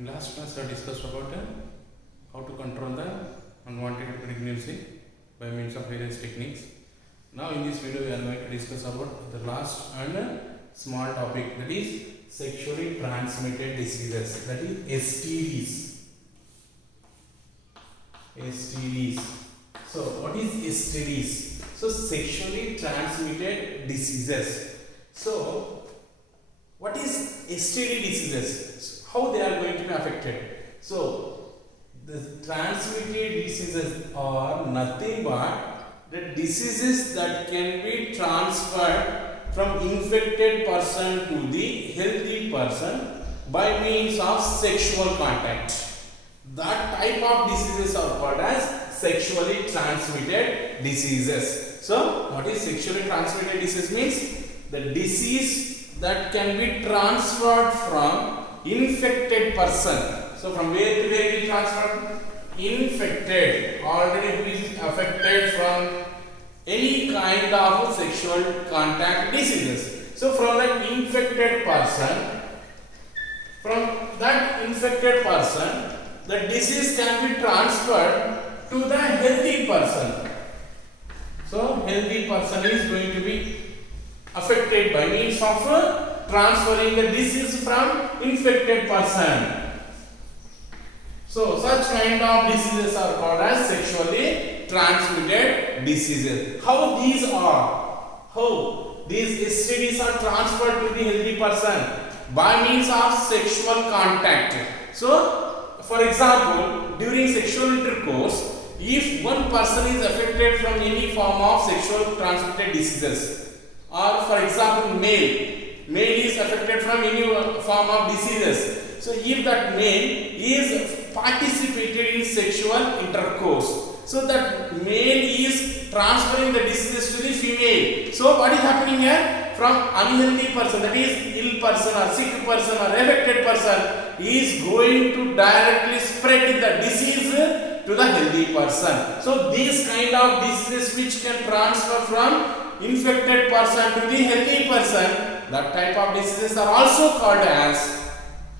In last class, I discussed about how to control the unwanted pregnancy by means of various techniques. Now, in this video, we are going to discuss about the last and small topic, that is sexually transmitted diseases, that is STDs. STDs. So, what is STDs? So, sexually transmitted diseases. So, what is STD diseases? How they are going to be affected? So, the transmitted diseases are nothing but the diseases that can be transferred from infected person to the healthy person by means of sexual contact. That type of diseases are called as sexually transmitted diseases. So, what is sexually transmitted disease means? The disease that can be transferred from infected person. So, from where to where it transferred? Infected, already who is affected from any kind of sexual contact diseases. So, from that infected person, the disease can be transferred to the healthy person. So, healthy person is going to be affected by means of transferring the disease from infected person. So, such kind of diseases are called as sexually transmitted diseases. How these STDs are transferred to the healthy person? By means of sexual contact. So, for example, during sexual intercourse, if one person is affected from any form of sexual transmitted diseases, or for example, male is affected from any form of diseases. So, if that male is participated in sexual intercourse, so that male is transferring the diseases to the female. So, what is happening here? From unhealthy person, that is ill person or sick person or affected person, is going to directly spread the disease to the healthy person. So, these kind of diseases which can transfer from infected person to the healthy person, that type of diseases are also called as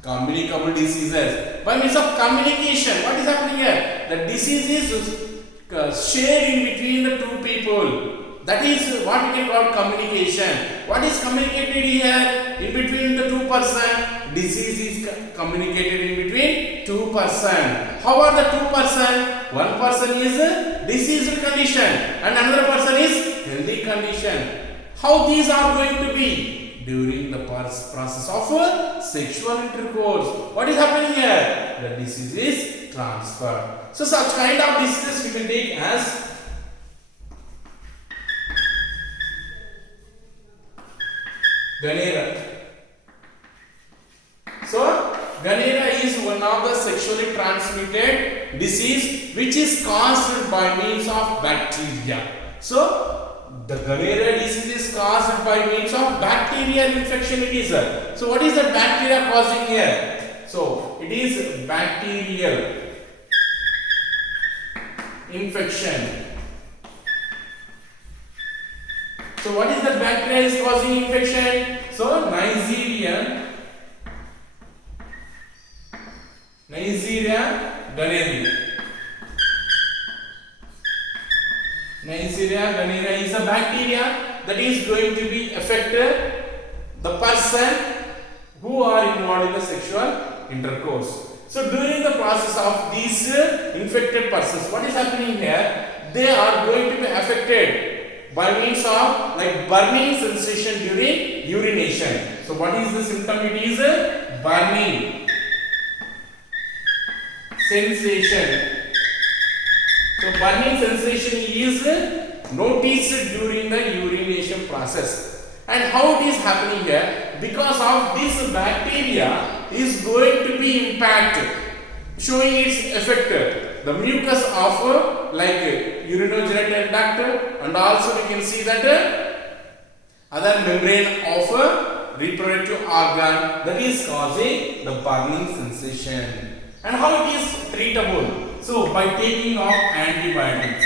communicable diseases. By means of communication, what is happening here? The disease is shared in between the two people. That is what we can call communication. What is communicated here in between the two person? Disease is communicated in between two person. How are the two person? One person is diseased condition and another person is healthy condition. How these are going to be? During the process of sexual intercourse. What is happening here? The disease is transferred. So, such kind of diseases we can take as gonorrhea. So, gonorrhea is one of the sexually transmitted disease which is caused by means of bacteria. So, the gonorrhea disease is caused by means of bacterial infection it is. So, what is the bacteria causing here? So, it is bacterial infection. So, what is the bacteria is causing infection? So, Neisseria gonorrhoeae. Neisseria gonorrhoeae is a bacteria that is going to be affected the person who are involved in the sexual intercourse. So, during the process of these infected persons, what is happening here? They are going to be affected by means of like burning sensation during urination. So, what is the symptom? It is burning sensation. So, burning sensation is noticed during the urination process. And how it is happening here? Because of this bacteria is going to be impacted, showing its effect. The mucus of like urinogenital duct, and also we can see that other membrane of reproductive organ that is causing the burning sensation. And how it is treatable? So, by taking of antibiotics.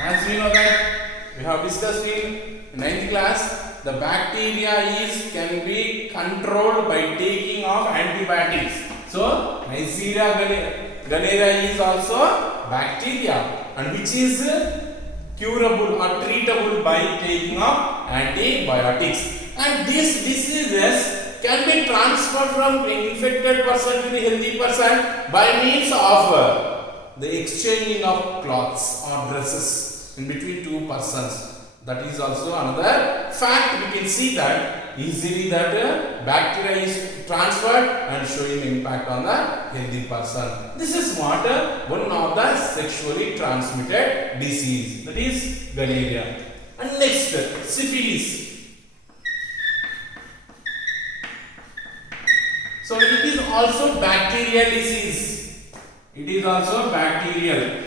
As we know that we have discussed in ninth class. The bacteria can be controlled by taking of antibiotics. So Neisseria gonorrhea is also bacteria, and which is curable or treatable by taking of antibiotics. And these diseases can be transferred from infected person to the healthy person by means of the exchanging of cloths or dresses in between two persons. That is also another fact. We can see that easily that bacteria is transferred and showing impact on the healthy person. This is what one of the sexually transmitted disease, that is gonorrhea. And next, syphilis. So it is also bacterial disease. It is also bacterial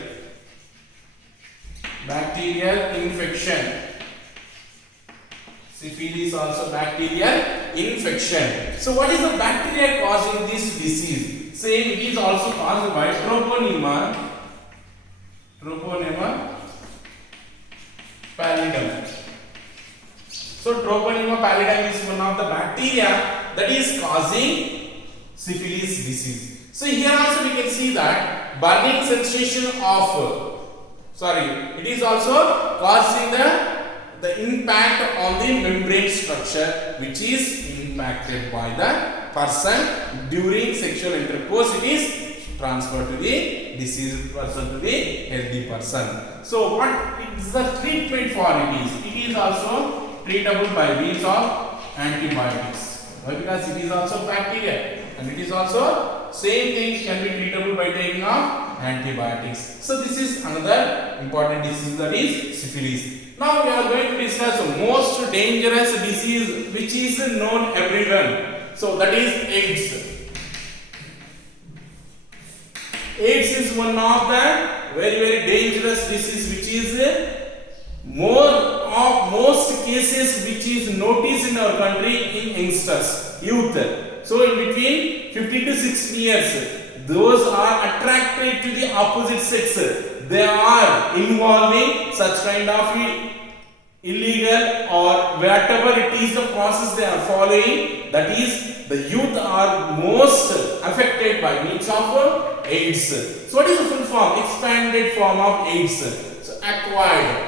infection. Syphilis also bacterial infection. So what is the bacteria causing this disease? Same, it is also caused by Treponema pallidum. So Treponema pallidum is one of the bacteria that is causing syphilis disease. So here also we can see that burning sensation of it is also causing the impact on the membrane structure, which is impacted by the person during sexual intercourse. It is transferred to the diseased person to the healthy person. So what is the treatment for it? It is also treatable by means of antibiotics. Why? Because it is also bacteria, and it is also same thing can be treatable by taking of antibiotics. So this is another important disease, that is syphilis. Now we are going to discuss the most dangerous disease which is known everyone. So that is AIDS. AIDS is one of the very dangerous disease which is most cases which is noticed in our country in youngsters, youth. So in between 15 to 16 years, those are attracted to the opposite sex. They are involving such kind of illegal or whatever it is the process they are following. That is, the youth are most affected by means of AIDS. So what is the full form? Expanded form of AIDS. So acquired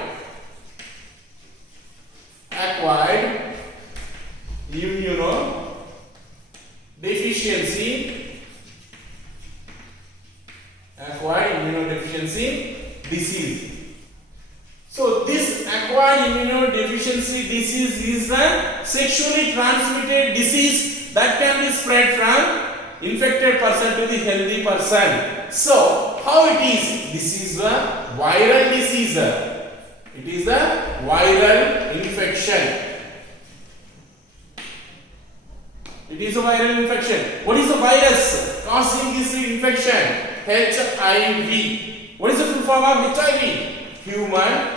immunodeficiency disease. So this acquired immunodeficiency disease is a sexually transmitted disease that can be spread from infected person to the healthy person. So how it is? This is a viral disease. It is a viral infection. It is a viral infection. What is the virus causing this infection? HIV. What is the full form of HIV? Human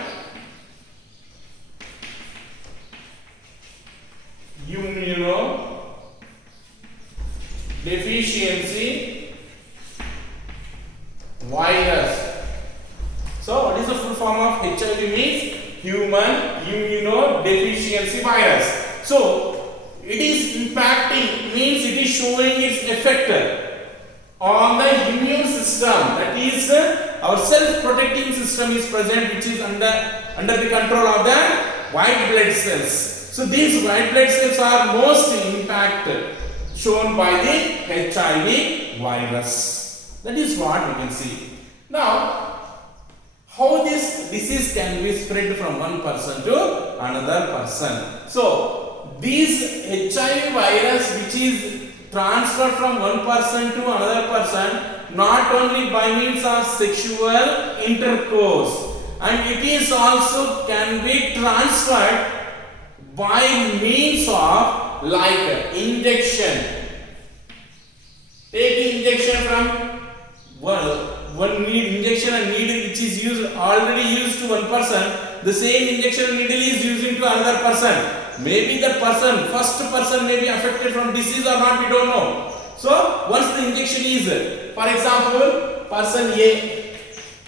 immunodeficiency virus. So what is the full form of HIV? Means human immunodeficiency virus. So it is impacting, means it is showing its effect on the immune system. That is, our self-protecting system is present, which is under the control of the white blood cells. So these white blood cells are most impacted, shown by the HIV virus. That is what we can see. Now, how this disease can be spread from one person to another person. So this HIV virus, which is transferred from one person to another person, not only by means of sexual intercourse, and it is also can be transferred by means of like injection. Taking injection from one injection and needle which is already used to one person, the same injection needle is using to another person. Maybe that person, first person may be affected from disease or not, we don't know. So once the injection is, for example, person A,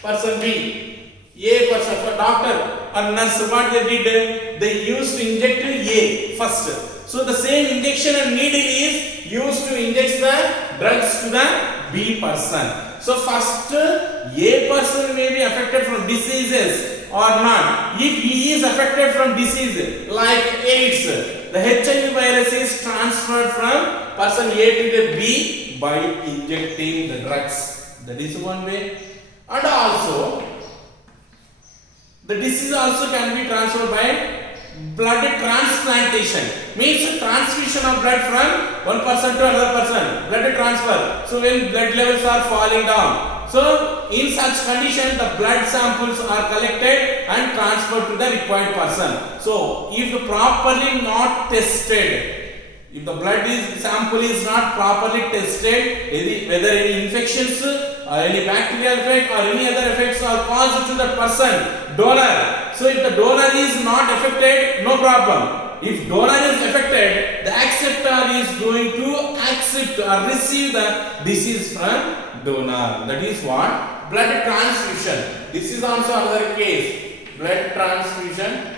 person B, A person, for doctor or nurse, what they did, they used to inject A first. So the same injection and needle is used to inject the drugs to the B person. So first A person may be affected from diseases or not. If he is affected from disease like AIDS, the HIV virus is transferred from person A to the B by injecting the drugs. That is one way. And also the disease also can be transferred by blood transplantation, means transfusion of blood from one person to another person, blood transfer. So when blood levels are falling down, so in such condition the blood samples are collected and transferred to the required person. So if properly not tested, if the blood sample is not properly tested, whether any infections or any bacterial effect or any other effects are caused to the person, donor. So if the donor is not affected, no problem. If donor is affected, the acceptor is going to accept or receive the disease from donor. That is what? Blood transfusion. This is also another case. Blood transfusion.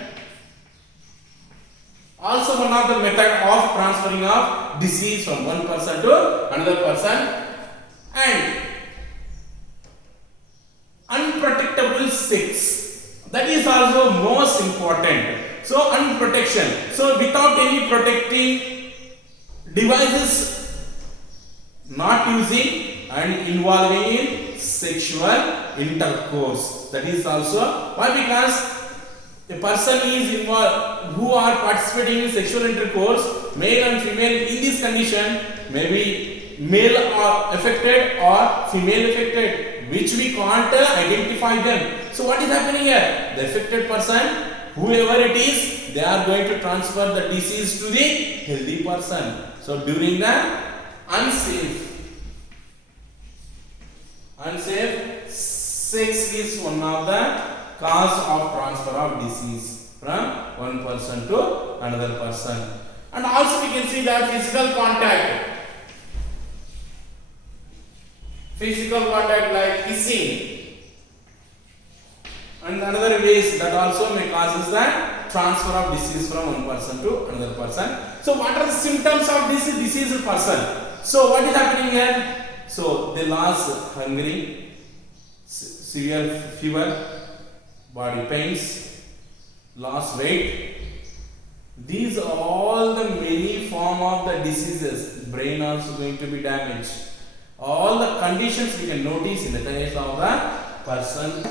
Also one of the method of transferring of disease from one person to another person. And unprotectable sex. That is also most important. So unprotection. So without any protecting devices, not using and involving in sexual intercourse. That is also why, because a person is involved who are participating in sexual intercourse, male and female, in this condition, maybe male are affected or female affected, which we can't identify them. So what is happening here? The affected person, whoever it is, they are going to transfer the disease to the healthy person. So during the unsafe sex is one of the cause of transfer of disease from one person to another person. And also we can see that physical contact like kissing and another ways that also may causes the transfer of disease from one person to another person. So what are the symptoms of this diseased person? So what is happening here? So they lost hungry, severe fever, body pains, lost weight. These are all the many form of the diseases. Brain also going to be damaged. All the conditions we can notice in the case of the person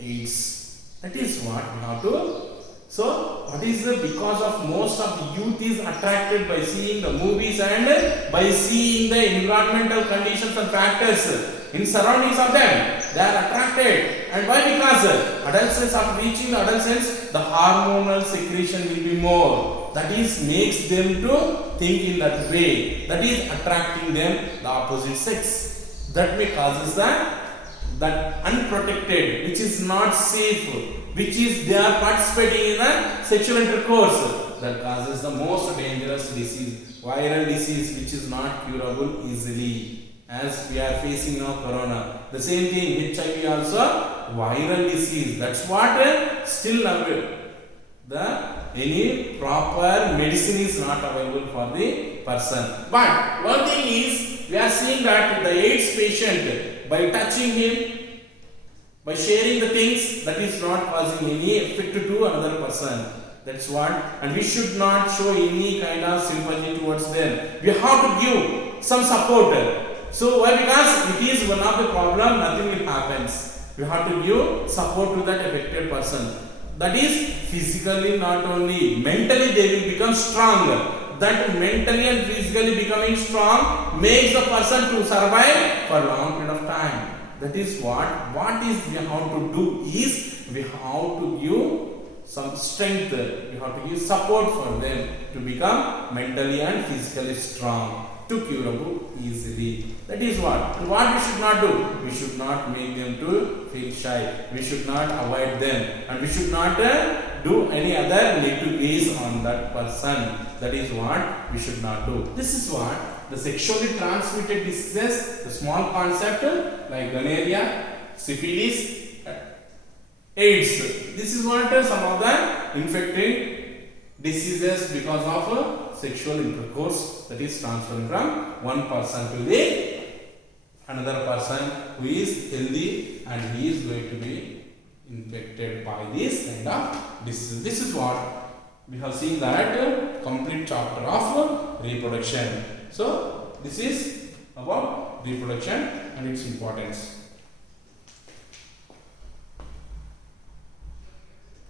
AIDS. That is what we have to. So what is the, because of most of the youth is attracted by seeing the movies and by seeing the environmental conditions and factors in surroundings of them, they are attracted. And why? Because adolescents, after reaching the adolescence, the hormonal secretion will be more. That is makes them to think in that way. That is attracting them the opposite sex. That may causes that unprotected, which is not safe, which is they are participating in a sexual intercourse, that causes the most dangerous disease, viral disease, which is not curable easily. As we are facing now corona, the same thing, HIV also viral disease. That's what still any proper medicine is not available for the person. But one thing is, we are seeing that the AIDS patient, by touching him, by sharing the things, that is not causing any effect to another person. That's what, and we should not show any kind of sympathy towards them. We have to give some support. So why? Because it is one of the problem, nothing will happen. We have to give support to that affected person. That is physically, not only mentally they will become strong. That mentally and physically becoming strong makes the person to survive for a long period of time. That is what is we have to do is we have to give some strength. We have to give support for them to become mentally and physically strong, to curable easily. That is what. And what we should not do? We should not make them to feel shy. We should not avoid them. And we should not do any other negative ways on that person. That is what we should not do. This is what the sexually transmitted diseases, the small concept like gonorrhea, syphilis, AIDS. This is what some of the infected diseases because of sexual intercourse, that is transferred from one person to the another person who is healthy, and he is going to be infected by this kind of disease. This is what we have seen, that complete chapter of reproduction. So this is about reproduction and its importance.